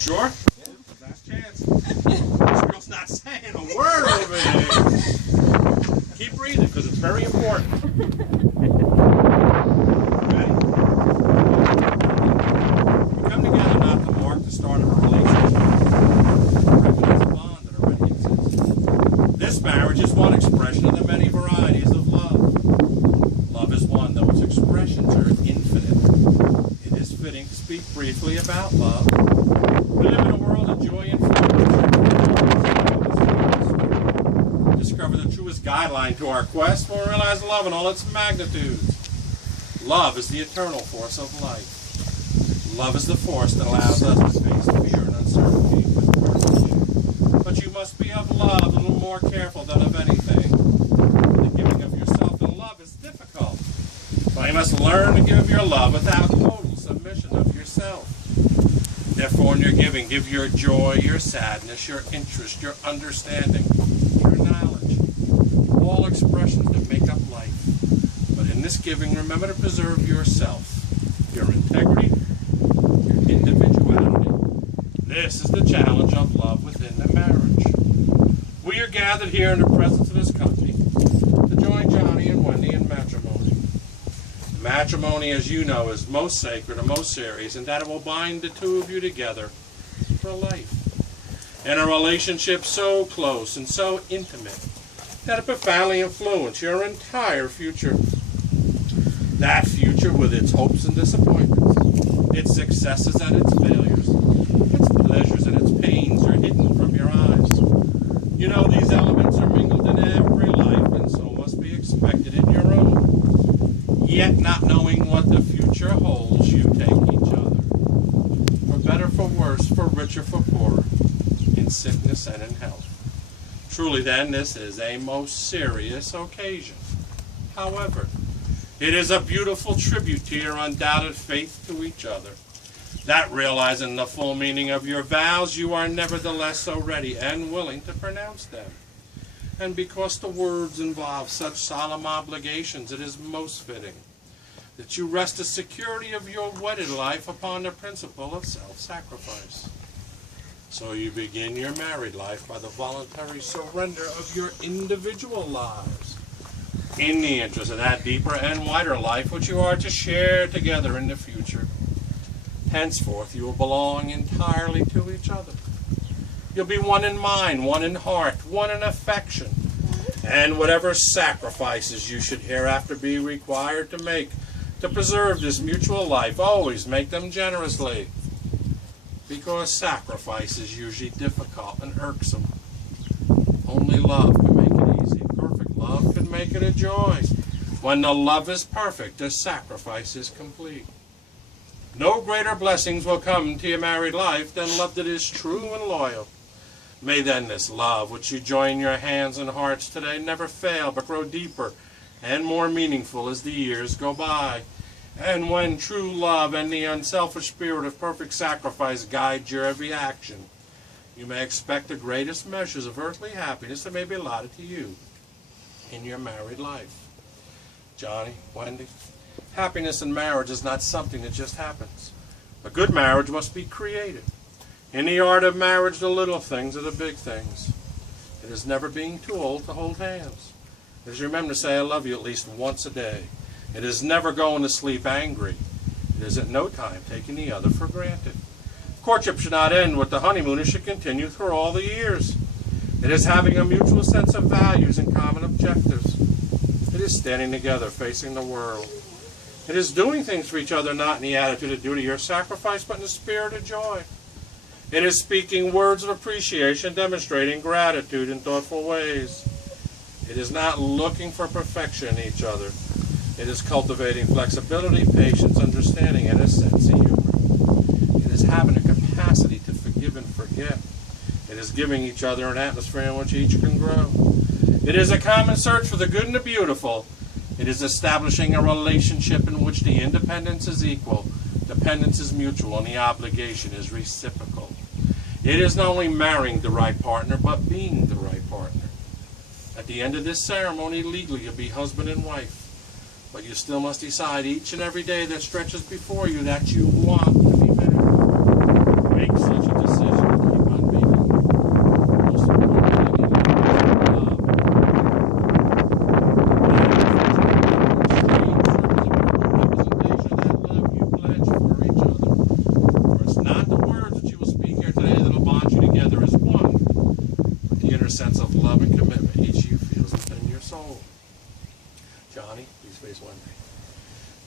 Sure? Yeah. Last chance. This girl's not saying a word over there. Keep breathing because it's very important. Ready? We come together not to mark the start of a relationship. Recognize a bond that already exists. This marriage is one expression of the many varieties of love. Love is one, though its expressions are infinite. It is fitting to speak briefly about love. We live in a world of joy and freedom. Discover the truest guideline to our quest when we realize love in all its magnitudes. Love is the eternal force of life. Love is the force that allows us to face fear and uncertainty with courage. But you must be of love a little more careful than of anything. The giving of yourself in love is difficult. So you must learn to give your love without total submission of yourself. Therefore, in your giving, give your joy, your sadness, your interest, your understanding, your knowledge, all expressions that make up life. But in this giving, remember to preserve yourself, your integrity, your individuality. This is the challenge of love within the marriage. We are gathered here in the presence of this company to join Johnny and Wendy in matrimony. Matrimony, as you know, is most sacred and most serious, and that it will bind the two of you together for life. In a relationship so close and so intimate that it profoundly influences your entire future. That future with its hopes and disappointments, its successes and its failures, its pleasures and its pains are hidden from your eyes. You know these elements are mingled in every life, and so must be expected in your own. Yet not knowing what the future holds, you take each other. For better, for worse, for richer, for poorer, in sickness and in health. Truly then, this is a most serious occasion. However, it is a beautiful tribute to your undoubted faith to each other. That realizing the full meaning of your vows, you are nevertheless so ready and willing to pronounce them. And because the words involve such solemn obligations, it is most fitting that you rest the security of your wedded life upon the principle of self-sacrifice. So you begin your married life by the voluntary surrender of your individual lives in the interest of that deeper and wider life which you are to share together in the future. Henceforth you will belong entirely to each other. You'll be one in mind, one in heart, one in affection. And whatever sacrifices you should hereafter be required to make to preserve this mutual life, always make them generously. Because sacrifice is usually difficult and irksome. Only love can make it easy. Perfect love can make it a joy. When the love is perfect, the sacrifice is complete. No greater blessings will come to your married life than love that is true and loyal. May then this love which you join your hands and hearts today never fail but grow deeper and more meaningful as the years go by. And when true love and the unselfish spirit of perfect sacrifice guide your every action, you may expect the greatest measures of earthly happiness that may be allotted to you in your married life. Johnny, Wendy, happiness in marriage is not something that just happens. A good marriage must be created. In the art of marriage, the little things are the big things. It is never being too old to hold hands. It is remember to say I love you at least once a day. It is never going to sleep angry. It is at no time taking the other for granted. Courtship should not end with the honeymoon. It should continue through all the years. It is having a mutual sense of values and common objectives. It is standing together facing the world. It is doing things for each other not in the attitude of duty or sacrifice, but in the spirit of joy. It is speaking words of appreciation, demonstrating gratitude in thoughtful ways. It is not looking for perfection in each other. It is cultivating flexibility, patience, understanding, and a sense of humor. It is having a capacity to forgive and forget. It is giving each other an atmosphere in which each can grow. It is a common search for the good and the beautiful. It is establishing a relationship in which the independence is equal, dependence is mutual, and the obligation is reciprocal. It is not only marrying the right partner, but being the right partner. At the end of this ceremony, legally you'll be husband and wife. But you still must decide each and every day that stretches before you that you want to be married. Make such a decision.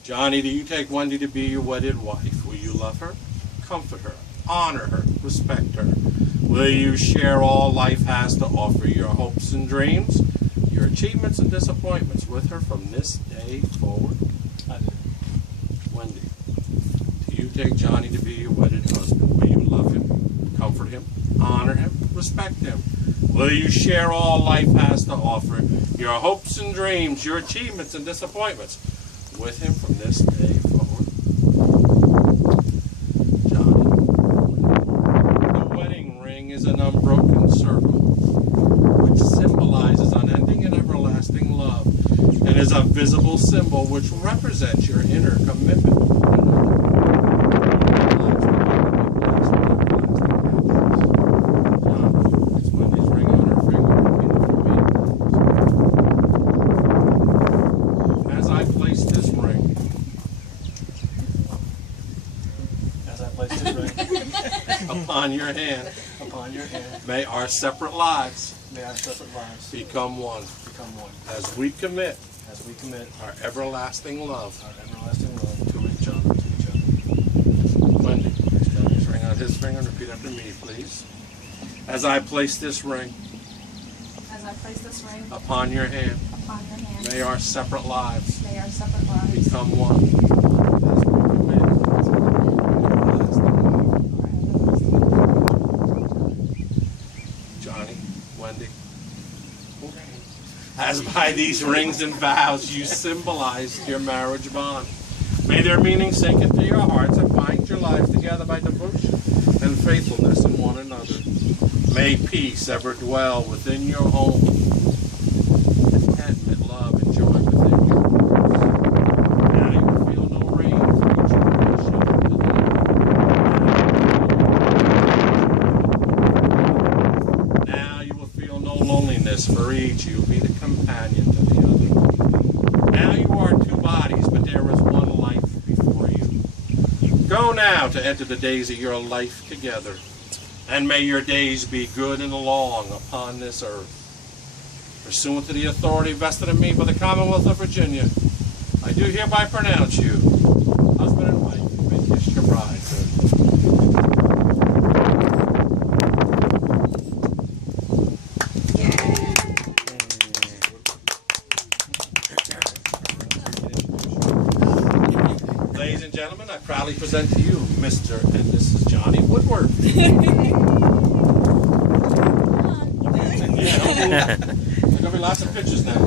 Johnny, do you take Wendy to be your wedded wife? Will you love her, comfort her, honor her, respect her? Will you share all life has to offer, your hopes and dreams, your achievements and disappointments with her from this day forward? I do. Wendy, do you take Johnny to be your wedded husband? Will you love him, comfort him, honor him, respect him? Will you share all life has to offer, your hopes and dreams, your achievements and disappointments with him from this day forward? Johnny, the wedding ring is an unbroken circle which symbolizes unending and everlasting love, and is a visible symbol which represents your inner commitment to one another. John, it's Wendy's ring on her finger. As I place this ring, upon your hand, may our separate lives become one. As we commit our everlasting love to each other. Wendy, place Johnny's ring on his finger and repeat after me, please. As I place this ring upon your hand, may our separate lives become one. As we commit everlasting love. Johnny, Wendy, as by these rings and vows you symbolize your marriage bond, may their meaning sink into your hearts and bind your lives together by devotion and faithfulness in one another. May peace ever dwell within your home, contentment, love, and joy within your homes. Now you will feel no rain from each generation to the other. Now you will feel no loneliness, for each you will be the companion to the other. Now you are two bodies, but there is one life before you. Go now to enter the days of your life together, and may your days be good and long upon this earth. Pursuant to the authority vested in me by the Commonwealth of Virginia, I do hereby pronounce you husband and wife. You may kiss your bride. Ladies and gentlemen, I proudly present to you Mr. and Mrs. Johnny Woodward. Yeah, there's going to be lots of pictures now.